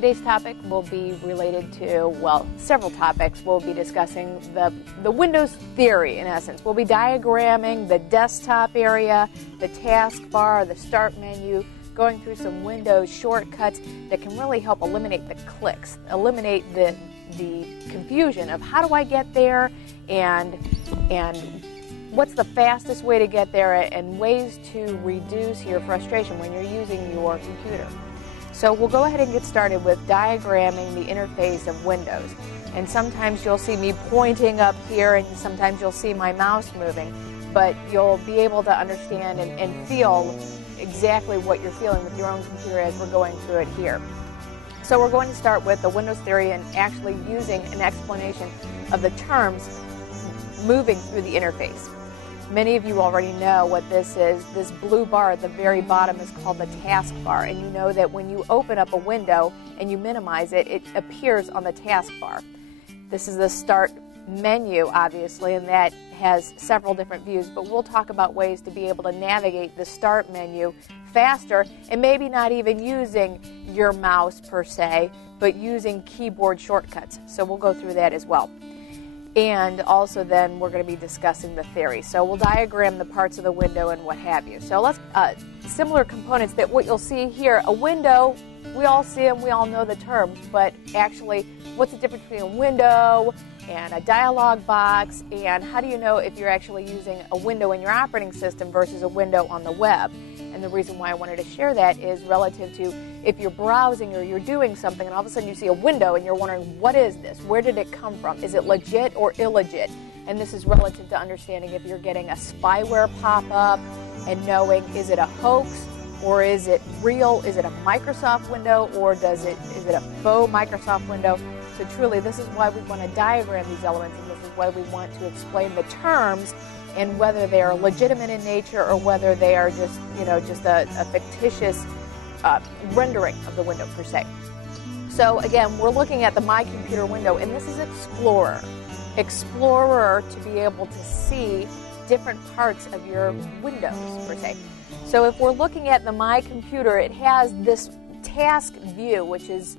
Today's topic will be related to, well, several topics. We'll be discussing the Windows theory, in essence. We'll be diagramming the desktop area, the taskbar, the start menu, going through some Windows shortcuts that can really help eliminate the clicks, eliminate the confusion of how do I get there, and what's the fastest way to get there, and ways to reduce your frustration when you're using your computer. So we'll go ahead and get started with diagramming the interface of Windows. And sometimes you'll see me pointing up here, and sometimes you'll see my mouse moving, but you'll be able to understand and feel exactly what you're feeling with your own computer as we're going through it here. So we're going to start with the Windows theory and actually using an explanation of the terms moving through the interface. Many of you already know what this is. This blue bar at the very bottom is called the taskbar, and you know that when you open up a window and you minimize it, it appears on the taskbar. This is the start menu, obviously, and that has several different views, but we'll talk about ways to be able to navigate the start menu faster, and maybe not even using your mouse per se, but using keyboard shortcuts. So we'll go through that as well. And also then we're going to be discussing the theory. So we'll diagram the parts of the window and what have you. So let's, similar components that what you'll see here, a window, we all see them, we all know the term, but actually what's the difference between a window and a dialog box, and how do you know if you're actually using a window in your operating system versus a window on the web? And the reason why I wanted to share that is relative to if you're browsing or you're doing something and all of a sudden you see a window and you're wondering, what is this? Where did it come from? Is it legit or illegit? And this is relative to understanding if you're getting a spyware pop-up and knowing, is it a hoax or is it real? Is it a Microsoft window or is it a faux Microsoft window? So truly, this is why we want to diagram these elements, and this is why we want to explain the terms and whether they are legitimate in nature or whether they are just, just a fictitious rendering of the window per se. So again, we're looking at the My Computer window, and this is Explorer. Explorer to be able to see different parts of your Windows per se. So if we're looking at the My Computer, it has this task view, which is,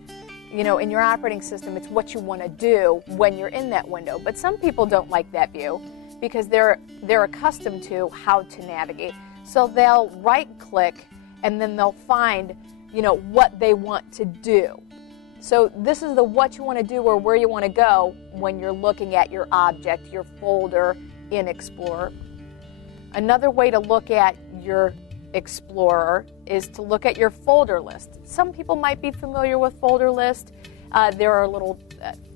in your operating system, it's what you want to do when you're in that window. But some people don't like that view because they're accustomed to how to navigate. So they'll right-click and then they'll find, what they want to do. So this is the what you want to do or where you want to go when you're looking at your object, your folder in Explorer. Another way to look at your Explorer is to look at your folder list. Some people might be familiar with folder list. There are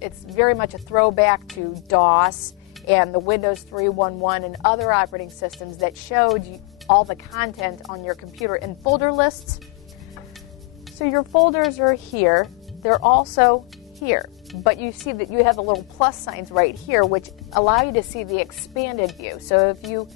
it's very much a throwback to DOS and the Windows 3.1.1 and other operating systems that showed you all the content on your computer in folder lists. So your folders are here. They're also here. But you see that you have the little plus signs right here, which allow you to see the expanded view. So if you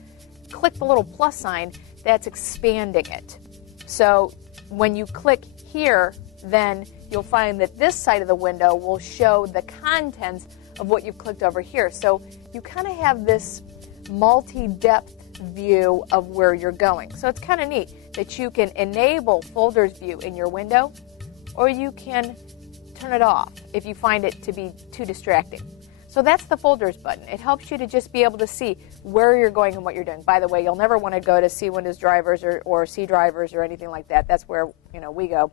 click the little plus sign, that's expanding it. So when you click here, then you'll find that this side of the window will show the contents of what you've clicked over here. So you kind of have this multi-depth view of where you're going. So it's kind of neat that you can enable folders view in your window, or you can turn it off if you find it to be too distracting. So that's the folders button. It helps you to just be able to see where you're going and what you're doing. By the way, you'll never want to go to C Windows drivers or C drivers or anything like that. That's where we go.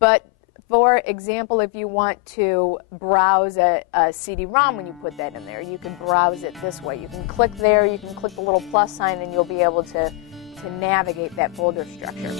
But for example, if you want to browse a CD-ROM when you put that in there, you can browse it this way. You can click there, you can click the little plus sign, and you'll be able to navigate that folder structure.